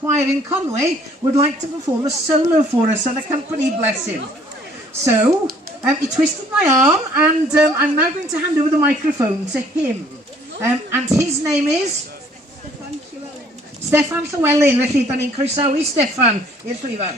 choir in Conway would like to perform a solo for us, Unaccompanied, bless him. So, he twisted my arm, and I'm now going to hand over the microphone to him. And his name is? Steffan Llewelyn. Felly, da ni'n croesawu Steffan i'r llwyfan.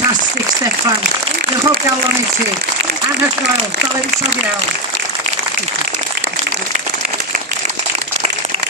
Fantastic, Steffan. Diolch o galon i ti. Anhygoel, dalent o iawn.